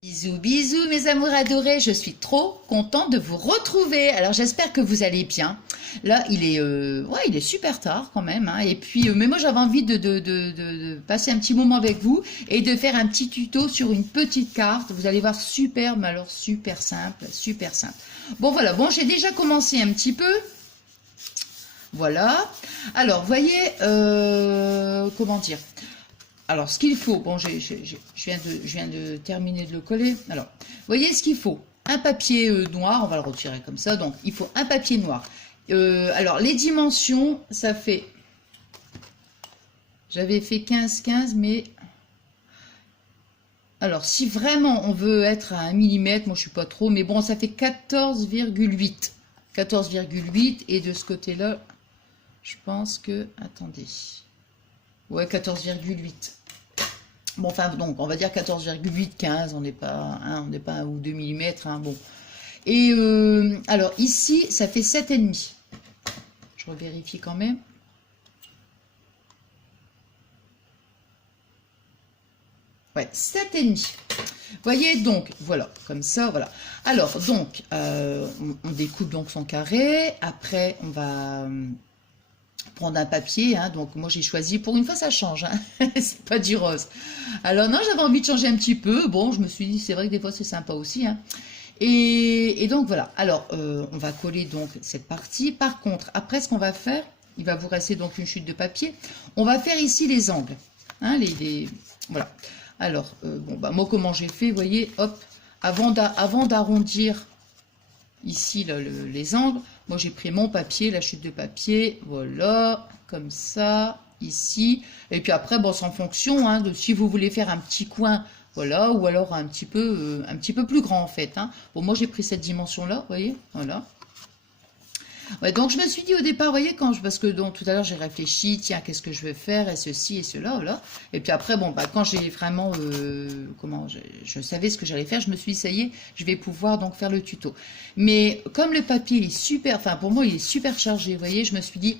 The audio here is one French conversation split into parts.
Bisous, bisous mes amours adorés, je suis trop contente de vous retrouver. Alors j'espère que vous allez bien. Là il est super tard quand même, hein. Et puis mais moi j'avais envie de passer un petit moment avec vous et de faire un petit tuto sur une petite carte. Vous allez voir, super, mais alors super simple, super simple. Bon voilà, bon j'ai déjà commencé un petit peu. Voilà. Alors voyez, comment dire. Alors, ce qu'il faut, bon, je viens de terminer de le coller. Alors, vous voyez ce qu'il faut. Un papier noir, on va le retirer comme ça. Donc, il faut un papier noir. Alors, les dimensions, ça fait... J'avais fait 15, mais... Alors, si vraiment on veut être à 1 mm, moi je suis pas trop, mais bon, ça fait 14,8. 14,8, et de ce côté-là, je pense que... Attendez. Ouais, 14,8. Bon, enfin, donc, on va dire 14,8, 15, on n'est pas 1 ou 2 mm, hein, bon. Et alors, ici, ça fait 7,5. Je revérifie quand même. Ouais, 7,5. Voyez, donc, voilà, comme ça, voilà. Alors, donc, on découpe donc son carré. Après, on va... prendre un papier, hein, donc moi j'ai choisi, pour une fois ça change, hein, c'est pas du rose. Alors non, j'avais envie de changer un petit peu, bon je me suis dit c'est vrai que des fois c'est sympa aussi, hein. Et donc voilà, alors on va coller donc cette partie. Par contre, après ce qu'on va faire, il va vous rester donc une chute de papier, on va faire ici les angles, hein, voilà. Alors, bon bah moi comment j'ai fait, vous voyez, hop, avant d'arrondir ici là, les angles, moi j'ai pris mon papier, la chute de papier, voilà, comme ça, ici, et puis après, bon, c'est en fonction, hein, de si vous voulez faire un petit coin, voilà, ou alors un petit peu plus grand en fait, hein. Bon, moi j'ai pris cette dimension là, vous voyez, voilà. Ouais, donc je me suis dit au départ, vous voyez, parce que donc, tout à l'heure j'ai réfléchi, tiens, qu'est-ce que je vais faire, et ceci et cela, voilà. Et puis après, bon, bah, quand j'ai vraiment, je savais ce que j'allais faire, je me suis dit, ça y est, je vais pouvoir donc faire le tuto. Mais comme le papier est super, enfin pour moi il est super chargé, vous voyez, je me suis dit,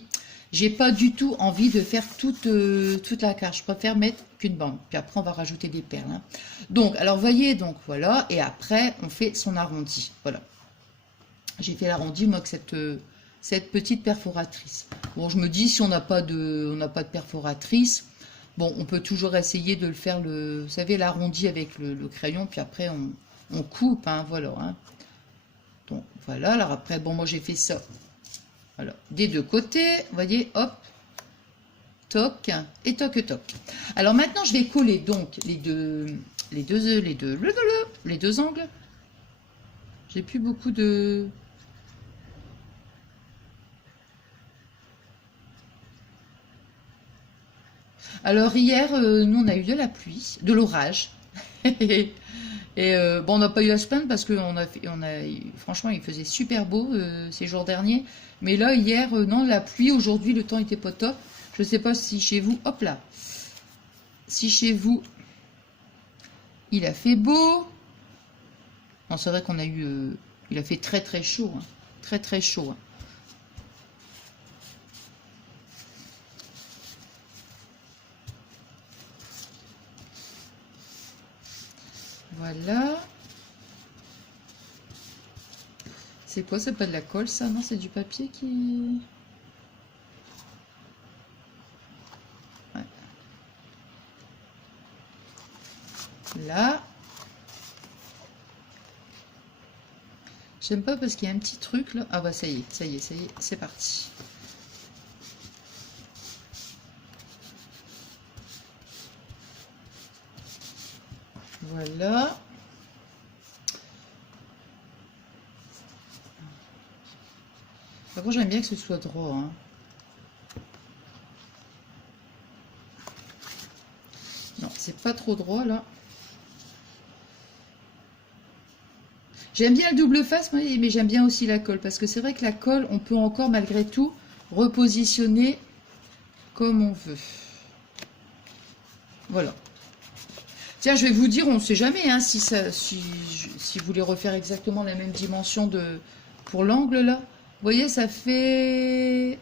j'ai pas du tout envie de faire toute la carte, je préfère mettre qu'une bande. Puis après on va rajouter des perles, hein. Donc, alors vous voyez, donc voilà, et après on fait son arrondi, voilà. J'ai fait l'arrondi, moi, que cette petite perforatrice. Bon, je me dis, si on n'a pas de perforatrice, bon, on peut toujours essayer de le faire, vous savez, l'arrondi avec le crayon, puis après, on coupe, hein, voilà. Hein. Donc, voilà, alors après, bon, moi, j'ai fait ça. Voilà, des deux côtés, vous voyez, hop, toc, et toc, toc. Alors, maintenant, je vais coller, donc, les deux angles. J'ai plus beaucoup de... Alors hier, nous on a eu de la pluie, de l'orage. Et bon, on n'a pas eu à se plaindre parce que franchement, il faisait super beau ces jours derniers. Mais là, hier, non, la pluie, aujourd'hui, le temps était pas top. Je sais pas si chez vous, hop là, si chez vous, il a fait beau. Non, c'est vrai qu'on a eu, il a fait très très chaud, hein. Très très chaud, hein. Voilà. C'est quoi? C'est pas de la colle, ça? Non, c'est du papier qui... Ouais. Là. J'aime pas parce qu'il y a un petit truc, là. Ah bah ça y est, c'est parti. Voilà. Par contre, j'aime bien que ce soit droit, hein. Non, c'est pas trop droit, là. J'aime bien le double face, mais j'aime bien aussi la colle. Parce que c'est vrai que la colle, on peut encore, malgré tout, repositionner comme on veut. Voilà. Tiens, je vais vous dire, on ne sait jamais, hein, si vous voulez refaire exactement la même dimension pour l'angle, là. Vous voyez, ça fait...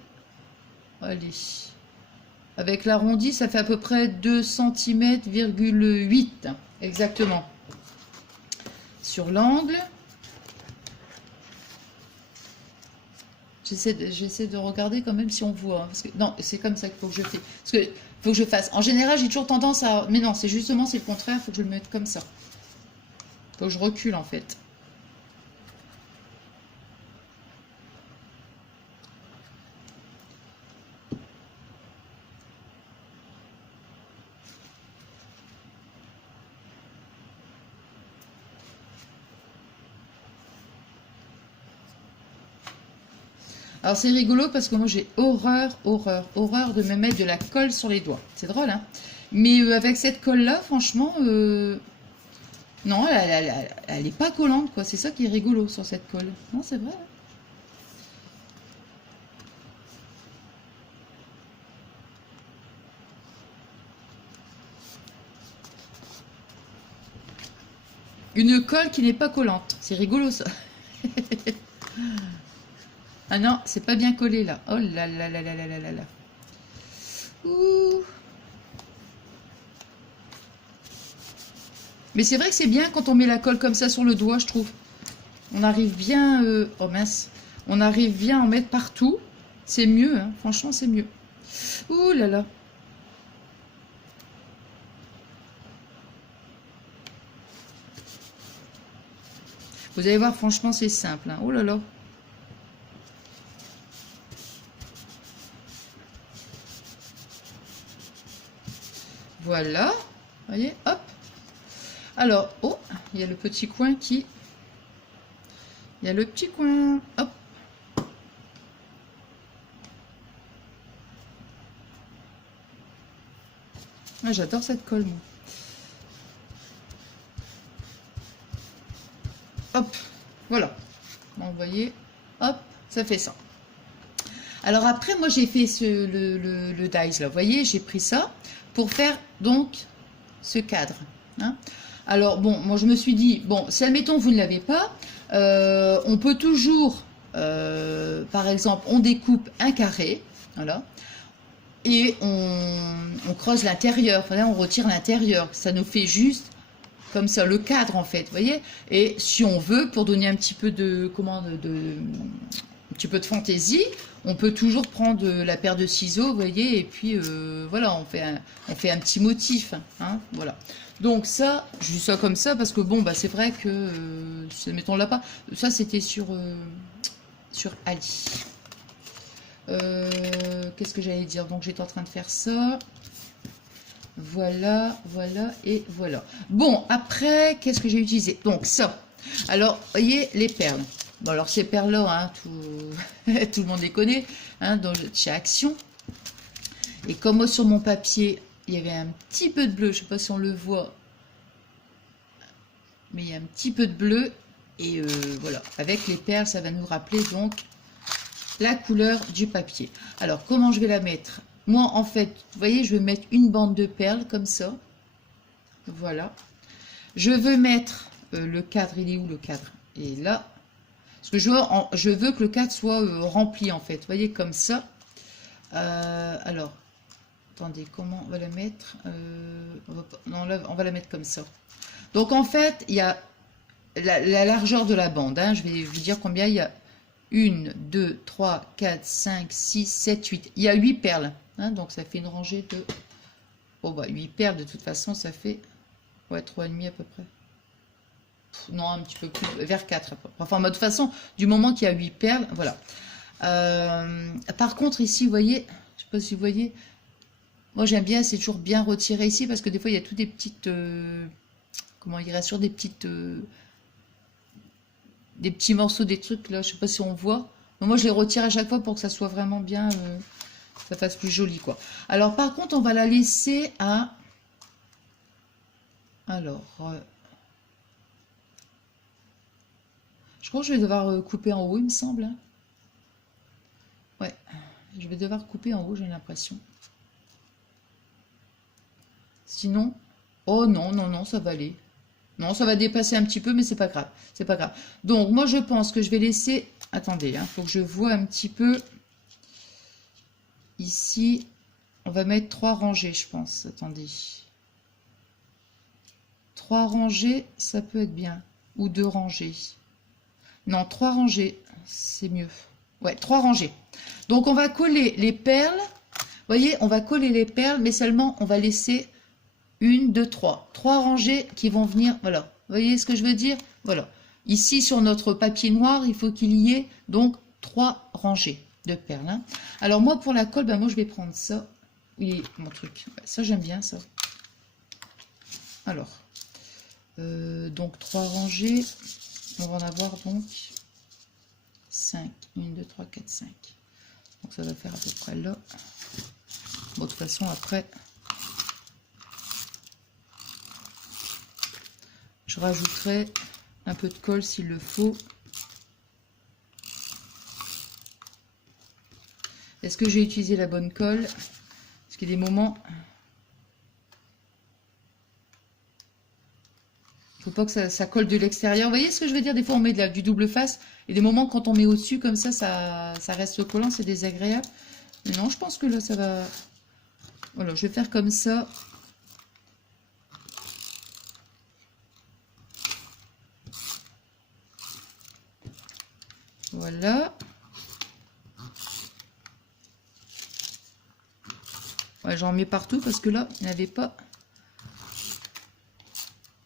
Allez. Avec l'arrondi, ça fait à peu près 2 cm,8. Exactement. sur l'angle. J'essaie de regarder quand même si on voit. Hein, parce que, non, c'est comme ça qu'il faut que je fais. Parce que faut que je fasse. En général, j'ai toujours tendance à... Mais non, c'est justement, c'est le contraire. Il faut que je le mette comme ça. Il faut que je recule, en fait. Alors c'est rigolo parce que moi j'ai horreur de me mettre de la colle sur les doigts. C'est drôle, hein. Mais avec cette colle-là, franchement, non, elle est pas collante, quoi. C'est ça qui est rigolo sur cette colle. Non, c'est vrai. Hein. Une colle qui n'est pas collante. C'est rigolo, ça. Ah non, c'est pas bien collé, là. Oh là là là là là là là là. Ouh. Mais c'est vrai que c'est bien quand on met la colle comme ça sur le doigt, je trouve. On arrive bien... Oh mince. On arrive bien à en mettre partout. C'est mieux, hein. Franchement, c'est mieux. Ouh là là. Vous allez voir, franchement, c'est simple. Hein. Oh là là. Voilà. Voyez, hop. Alors, oh, il y a le petit coin qui... Il y a le petit coin. Hop. Ah, j'adore cette colle, moi. Hop. Voilà. Bon, vous voyez, hop, ça fait ça. Alors après, moi, j'ai fait le dies, là. Vous voyez, j'ai pris ça pour faire, donc, ce cadre. Hein. Alors, bon, moi, je me suis dit, bon, si, admettons, vous ne l'avez pas, on peut toujours, par exemple, on découpe un carré, voilà, et on creuse l'intérieur, on retire l'intérieur. Ça nous fait juste, comme ça, le cadre, en fait, vous voyez. Et si on veut, pour donner un petit peu de, un petit peu de fantaisie, on peut toujours prendre la paire de ciseaux, vous voyez, et puis voilà, on fait un petit motif, hein, voilà. Donc ça, je dis ça comme ça parce que bon, bah c'est vrai que, mettons là pas, ça c'était sur Ali. Qu'est-ce que j'allais dire? Donc j'étais en train de faire ça. Voilà, voilà et voilà. Bon, après, qu'est-ce que j'ai utilisé? Donc ça. Alors, vous voyez, les perles. Bon, alors ces perles-là, hein, tout le monde les connaît, hein, chez Action. Et comme moi, sur mon papier, il y avait un petit peu de bleu, je ne sais pas si on le voit, mais il y a un petit peu de bleu. Et voilà, avec les perles, ça va nous rappeler donc la couleur du papier. Alors, comment je vais la mettre? Moi, en fait, vous voyez, je vais mettre une bande de perles comme ça. Voilà. Je veux mettre le cadre, il est où le cadre? Et là, parce que je veux que le cadre soit rempli, en fait. Vous voyez, comme ça. Alors, attendez, comment on va la mettre? Non, là, on va la mettre comme ça. Donc, en fait, il y a la largeur de la bande. Hein, je vais vous dire combien il y a. 1, 2, 3, 4, 5, 6, 7, 8. Il y a 8 perles. Hein, donc, ça fait une rangée de... Bon, bah, 8 perles, de toute façon, ça fait... Ouais, 3,5 à peu près. Non, un petit peu plus, vers 4 à peu près. Enfin, de toute façon, du moment qu'il y a 8 perles, voilà. Par contre, ici, vous voyez... Je sais pas si vous voyez... Moi, j'aime bien, c'est toujours bien retiré ici, parce que des fois, il y a toutes des petites... comment il reste sur des petites... des petits morceaux, des trucs là, je sais pas si on voit. Mais moi je les retire à chaque fois pour que ça soit vraiment bien, ça fasse plus joli quoi. Alors par contre on va la laisser à, alors, je crois que je vais devoir couper en haut il me semble. Hein. Ouais, je vais devoir couper en haut j'ai l'impression. Sinon, oh non, non, non, ça va aller. Non, ça va dépasser un petit peu, mais c'est pas grave. C'est pas grave. Donc, moi, je pense que je vais laisser... Attendez, il faut que je vois un petit peu. Ici, on va mettre 3 rangées, je pense. Attendez. 3 rangées, ça peut être bien. ou 2 rangées? Non, 3 rangées, c'est mieux. Ouais, 3 rangées. Donc on va coller les perles. Vous voyez, on va coller les perles, mais seulement on va laisser 1, 2, 3. 3 rangées qui vont venir, voilà. Vous voyez ce que je veux dire? Voilà. Ici, sur notre papier noir, il faut qu'il y ait donc 3 rangées de perles. Hein. Alors moi, pour la colle, ben, moi je vais prendre ça. Oui, mon truc. Ça, j'aime bien ça. Alors, donc 3 rangées. On va en avoir donc 5. 1, 2, 3, 4, 5. Donc ça va faire à peu près là. Bon, de toute façon, après, je rajouterai un peu de colle s'il le faut. Est-ce que j'ai utilisé la bonne colle? Parce qu'il y a des moments... Il ne faut pas que ça colle de l'extérieur. Vous voyez ce que je veux dire? Des fois, on met du double face. Et des moments, quand on met au-dessus, comme ça reste collant. C'est désagréable. Mais non, je pense que là, ça va... Voilà, je vais faire comme ça. Voilà. Ouais, j'en mets partout parce que là, il n'y avait pas...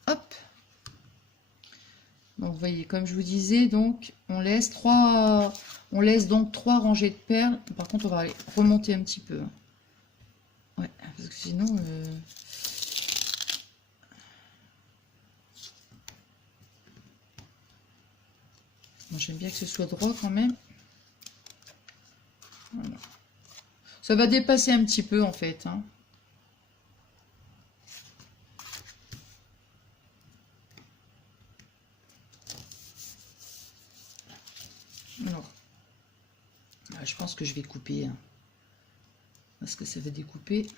Hop. Donc, vous voyez, comme je vous disais, donc, on laisse donc 3 rangées de perles. Par contre, on va aller remonter un petit peu. Ouais, parce que sinon... Moi, j'aime bien que ce soit droit quand même. Voilà. Ça va dépasser un petit peu, en fait. Hein. Alors, je pense que je vais couper. Hein, parce que ça va découper.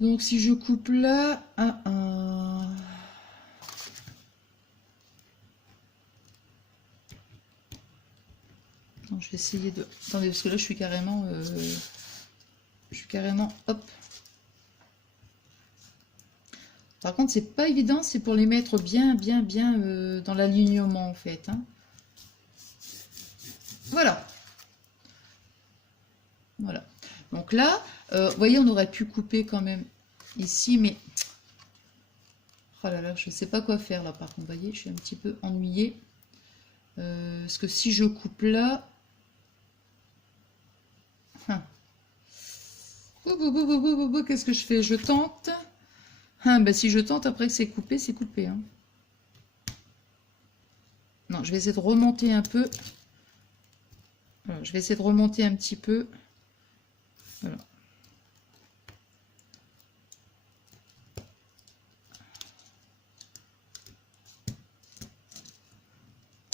Donc, si je coupe là... Non, je vais essayer de... Attendez, parce que là, je suis carrément... Hop. Par contre, c'est pas évident, c'est pour les mettre bien dans l'alignement, en fait. Hein. Voilà. Voilà. Donc là, vous voyez, on aurait pu couper quand même ici, mais... Oh là là, je ne sais pas quoi faire, là, par contre. Vous voyez, je suis un petit peu ennuyée. Parce que si je coupe là... Qu'est-ce que je fais? Je tente. Ben, si je tente, après que c'est coupé, c'est coupé. Hein. Non, je vais essayer de remonter un peu. Voilà, je vais essayer de remonter un petit peu. Voilà.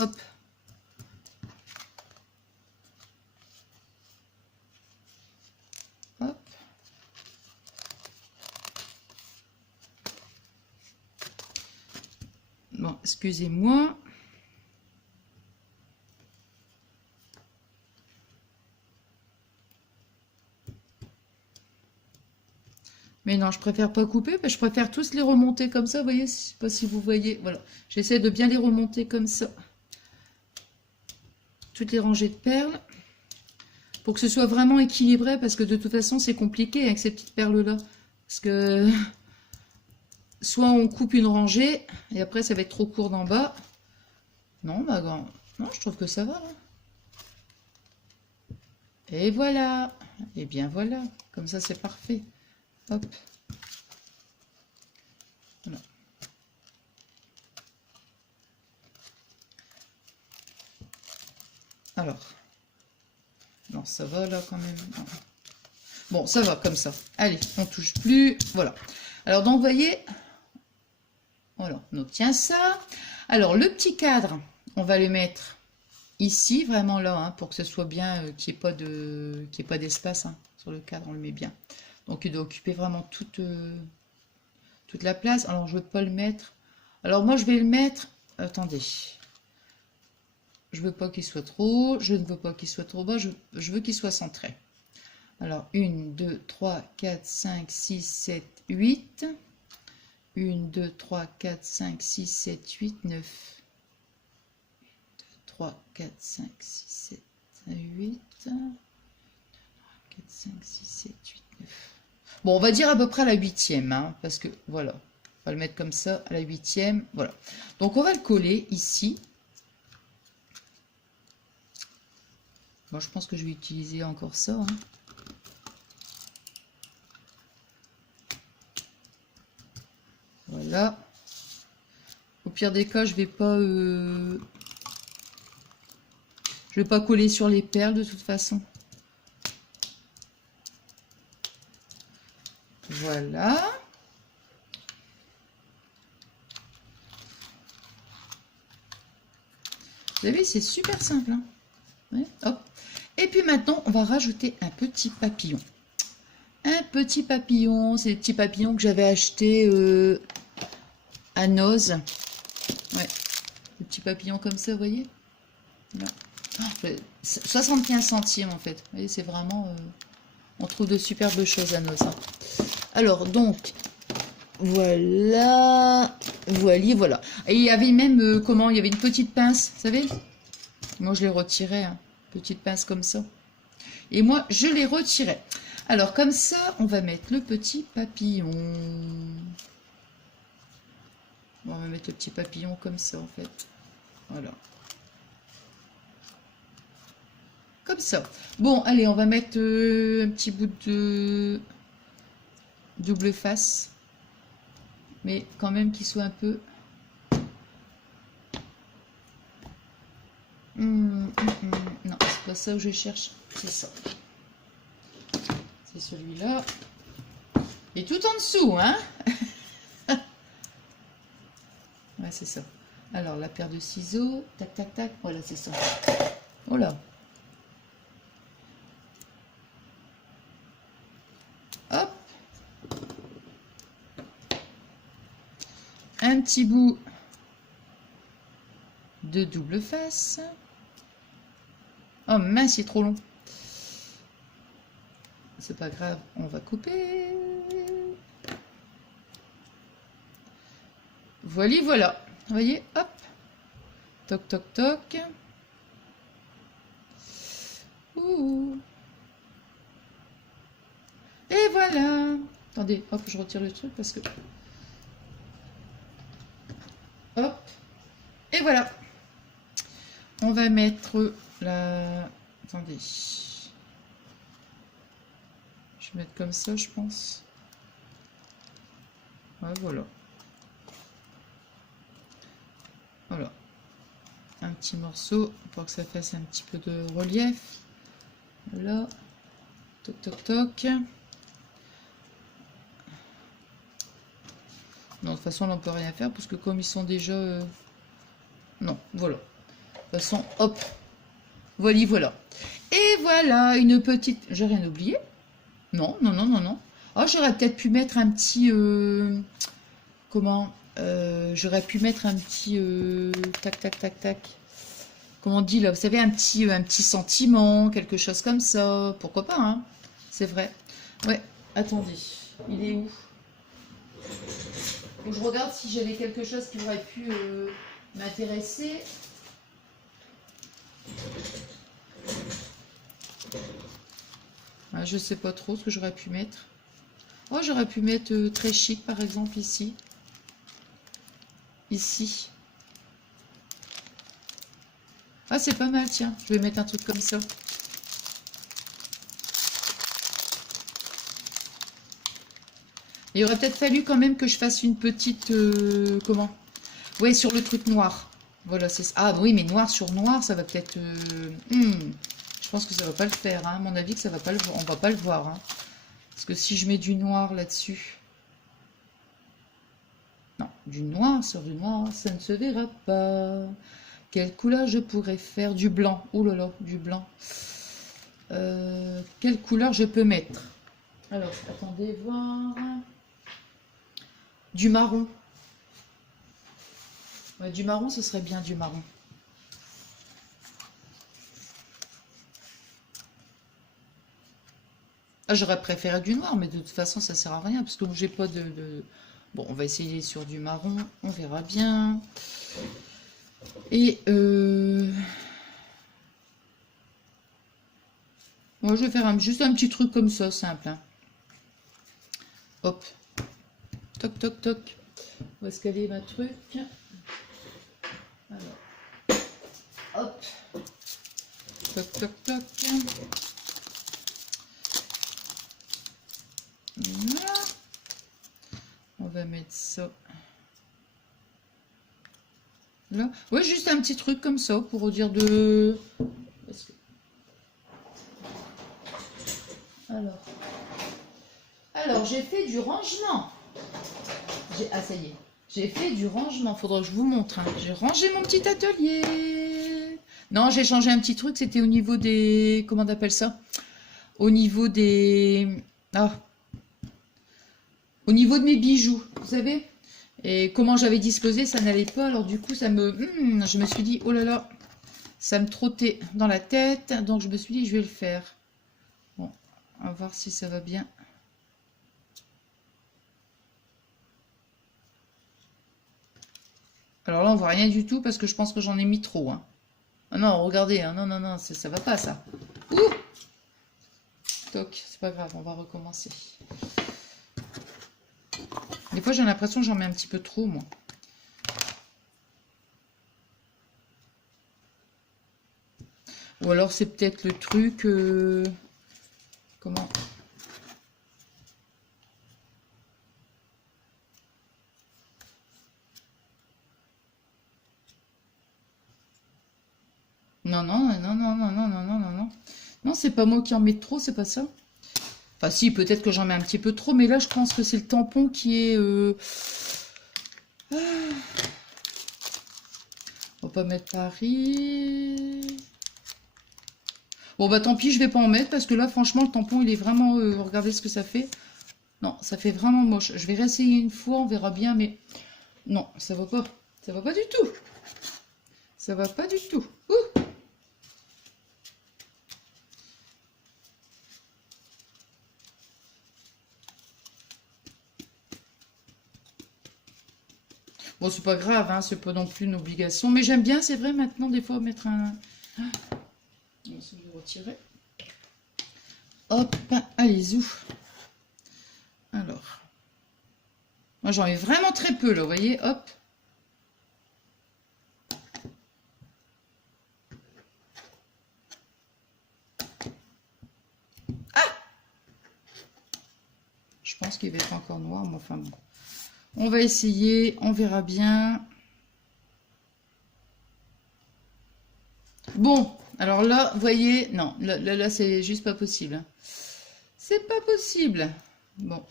Hop. Hop. Bon, excusez-moi. Mais non, je préfère pas couper, je préfère tous les remonter comme ça, vous voyez, je sais pas si vous voyez, voilà. J'essaie de bien les remonter comme ça. Toutes les rangées de perles. Pour que ce soit vraiment équilibré, parce que de toute façon, c'est compliqué avec ces petites perles-là. Parce que soit on coupe une rangée, et après ça va être trop court d'en bas. Non, bah non, je trouve que ça va. Hein. Et voilà. Et bien voilà. Comme ça, c'est parfait. Hop. Voilà. Alors. Non, ça va là quand même. Non. Bon, ça va comme ça. Allez, on touche plus. Voilà. Alors, donc, vous voyez. Voilà, on obtient ça. Alors, le petit cadre, on va le mettre ici, vraiment là, hein, pour que ce soit bien, qu'il n'y ait pas d'espace hein, sur le cadre, on le met bien. Donc, il doit occuper vraiment toute la place. Alors, je ne veux pas le mettre. Alors, moi, je vais le mettre... Attendez. Je veux pas qu'il soit trop haut. Je ne veux pas qu'il soit trop bas. Je veux qu'il soit centré. Alors, 1, 2, 3, 4, 5, 6, 7, 8. 1, 2, 3, 4, 5, 6, 7, 8, 9. 3, 4, 5, 6, 7, 8. 4, 5, 6, 7, 8, 9. Bon, on va dire à peu près à la 8e, hein, parce que voilà. On va le mettre comme ça, à la 8e. Voilà. Donc, on va le coller ici. Bon, je pense que je vais utiliser encore ça. Hein. Voilà. Au pire des cas, je vais pas coller sur les perles de toute façon. Voilà. Vous avez vu, c'est super simple. Hein. Ouais, hop. Et puis maintenant, on va rajouter un petit papillon. Un petit papillon, c'est les petits papillons que j'avais achetés à Noz. Ouais, des petits papillons comme ça, vous voyez. Là. 75 centimes en fait. Vous voyez, c'est vraiment... on trouve de superbes choses à Noz. Hein. Alors, donc, voilà. Voilà. Et il y avait même, comment, il y avait une petite pince, vous savez. Moi, je les retirais. Hein. Petite pince comme ça. Et moi, je les retirais. Alors, comme ça, on va mettre le petit papillon. On va mettre le petit papillon comme ça, en fait. Voilà. Comme ça. Bon, allez, on va mettre un petit bout de double face. Mais quand même qu'il soit un peu... Non, c'est pas ça où je cherche. C'est ça. C'est celui-là. Et tout en dessous, hein. Ouais, c'est ça. Alors, la paire de ciseaux. Tac, tac, tac. Voilà, c'est ça. Voilà. Hop. Un petit bout de double face. Oh mince, c'est trop long. C'est pas grave, on va couper. Voilà. Vous voyez, hop. Toc, toc, toc. Ouh. Et voilà. Attendez, hop, je retire le truc parce que... Hop. Et voilà. On va mettre la... Attendez. Je vais mettre comme ça, je pense. Ouais, voilà. Voilà. Un petit morceau pour que ça fasse un petit peu de relief. Voilà. Toc, toc, toc. Non, de toute façon, là, on peut rien faire parce que comme ils sont déjà... Non, voilà. De toute façon, hop. Voilà. Et voilà, une petite... J'ai rien oublié? Non. Oh, j'aurais peut-être pu mettre un petit... Comment j'aurais pu mettre un petit... Tac, tac, tac, tac. Comment on dit là? Vous savez, un petit sentiment, quelque chose comme ça. Pourquoi pas, hein? C'est vrai. Ouais, attendez. Il est où? Donc, je regarde si j'avais quelque chose qui aurait pu m'intéresser. Ah, je sais pas trop ce que j'aurais pu mettre. Oh, j'aurais pu mettre très chic, par exemple, ici. Ici. Ah, c'est pas mal, tiens. Je vais mettre un truc comme ça. Il aurait peut-être fallu quand même que je fasse une petite... comment? Ouais, sur le truc noir. Voilà, c'est ça. Ah oui, mais noir sur noir, ça va peut-être... je pense que ça va pas le faire. Hein. À mon avis, que ça va pas le... on va pas le voir. Hein. Parce que si je mets du noir là-dessus... Non, du noir sur du noir, ça ne se verra pas. Quelle couleur je pourrais faire? Du blanc. Oh là là, du blanc. Quelle couleur je peux mettre? Alors, attendez, voir... Du marron. Ouais, du marron, ce serait bien du marron. Ah, j'aurais préféré du noir, mais de toute façon, ça sert à rien, parce que j'ai pas de... Bon, on va essayer sur du marron, on verra bien. Et moi, je vais faire juste un petit truc comme ça, simple. Hein. Hop. Toc, toc, toc. Où est-ce qu'elle est, ma truc? Alors. Hop. Toc, toc, toc. Voilà. On va mettre ça là. Ouais, juste un petit truc comme ça pour dire de... Alors j'ai fait du rangement. Ah, ça y est. J'ai fait du rangement. Faudra que je vous montre. Hein. J'ai rangé mon petit atelier. Non, j'ai changé un petit truc. C'était au niveau des... Comment on appelle ça? Au niveau des... Ah. Au niveau de mes bijoux, vous savez? Et comment j'avais disposé, ça n'allait pas. Alors du coup, ça me... je me suis dit, oh là là, ça me trottait dans la tête. Donc je me suis dit, je vais le faire. Bon, on va voir si ça va bien. Alors là, on voit rien du tout parce que je pense que j'en ai mis trop. Hein. Ah non, regardez, hein. Non, non, non, ça va pas ça. Ouh! Toc, c'est pas grave, on va recommencer. Des fois, j'ai l'impression que j'en mets un petit peu trop, moi. Ou alors, c'est peut-être le truc... Comment? Non, non, non, non, non, non, non, non, non, non. Non, c'est pas moi qui en mets trop, c'est pas ça. Enfin, si, peut-être que j'en mets un petit peu trop, mais là, je pense que c'est le tampon qui est... Ah. On va pas mettre Paris. Bon, bah tant pis, je vais pas en mettre, parce que là, franchement, le tampon, il est vraiment... regardez ce que ça fait. Non, ça fait vraiment moche. Je vais réessayer une fois, on verra bien, mais... Non, ça va pas. Ça va pas du tout. Ça va pas du tout. Ouh! Bon, c'est pas grave, hein, c'est pas non plus une obligation. Mais j'aime bien, c'est vrai, maintenant, des fois, mettre un... Ah, je vais retirer. Hop, allez-y. Alors. Moi, j'en ai vraiment très peu, là, vous voyez, hop. Ah! Je pense qu'il va être encore noir, mais enfin bon. On va essayer, on verra bien. Bon, alors là, vous voyez, non, là c'est juste pas possible. C'est pas possible. Bon.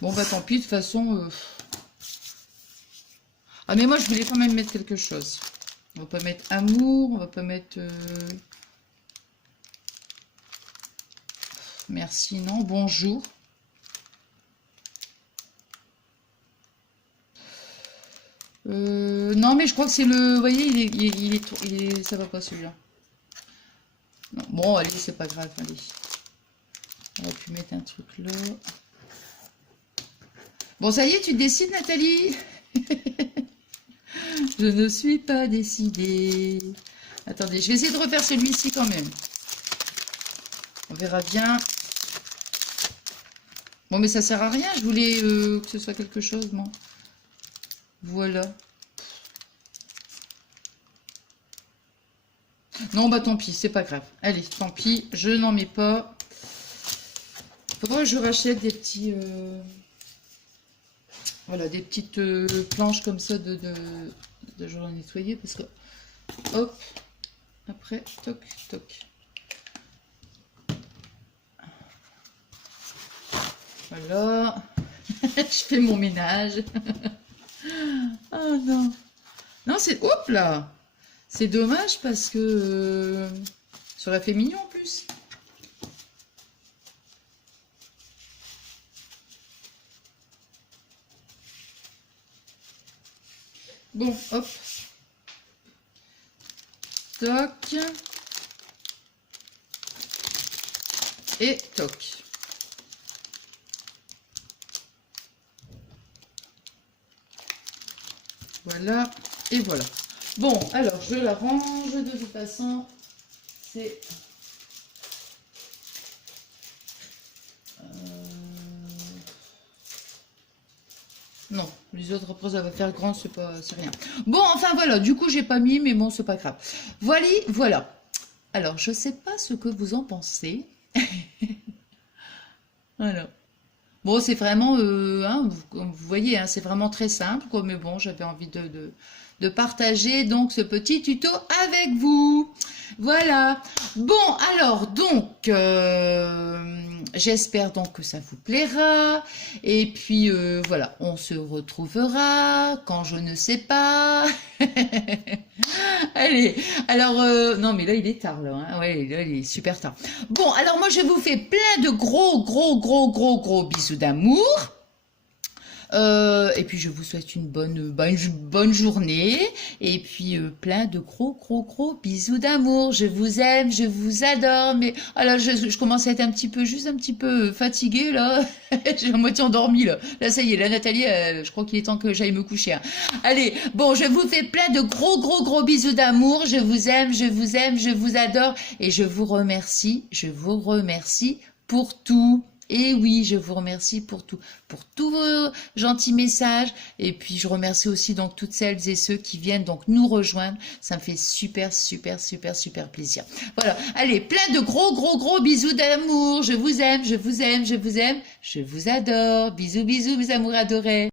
Bon, bah tant pis, de toute façon... Ah, mais moi, je voulais quand même mettre quelque chose. On va pas mettre amour, on va pas mettre... Merci, non, bonjour. Non, mais je crois que c'est le... Vous voyez, il est... Ça va pas, celui-là. Bon, allez, c'est pas grave, allez. On va pu mettre un truc là. Bon, ça y est, tu décides, Nathalie? Je ne suis pas décidée. Attendez, je vais essayer de refaire celui-ci quand même. On verra bien. Bon, mais ça sert à rien. Je voulais que ce soit quelque chose, moi. Voilà. Non, bah tant pis, c'est pas grave. Allez, tant pis, je n'en mets pas. Faudrait que je rachète des petits... Voilà, des petites planches comme ça de genre à nettoyer. Parce que... Hop. Après, toc, toc. Voilà. Je fais mon ménage. Oh non. Non, c'est... Hop là. C'est dommage parce que... ça aurait fait mignon en plus. Bon, hop. Toc. Et toc. Voilà, et voilà. Bon, alors, je la range de toute façon. C'est... Non, les autres après ça va faire grand, c'est rien. Bon, enfin voilà, du coup j'ai pas mis, mais bon, c'est pas grave. Voilà, voilà. Alors, je sais pas ce que vous en pensez. Voilà. Bon, c'est vraiment, hein, comme vous voyez, hein, c'est vraiment très simple, quoi, mais bon, j'avais envie de partager donc ce petit tuto avec vous. Voilà. Bon, alors, donc, j'espère donc que ça vous plaira. Et puis, voilà, on se retrouvera quand je ne sais pas. Allez, alors, non, mais là, il est tard, là. Hein. Ouais, là, il est super tard. Bon, alors moi, je vous fais plein de gros bisous d'amour. Et puis, je vous souhaite une bonne journée. Et puis, plein de gros bisous d'amour. Je vous aime, je vous adore. Mais alors, je commence à être juste un petit peu fatiguée, là. J'ai la moitié endormie, là. Là, ça y est, la Nathalie, je crois qu'il est temps que j'aille me coucher. Hein. Allez, bon, je vous fais plein de gros bisous d'amour. Je vous aime, je vous adore. Et je vous remercie pour tout. Et oui, je vous remercie pour tous vos gentils messages. Et puis, je remercie aussi donc toutes celles et ceux qui viennent donc nous rejoindre. Ça me fait super plaisir. Voilà. Allez, plein de gros bisous d'amour. Je vous aime. Je vous adore. Bisous, mes amours adorés.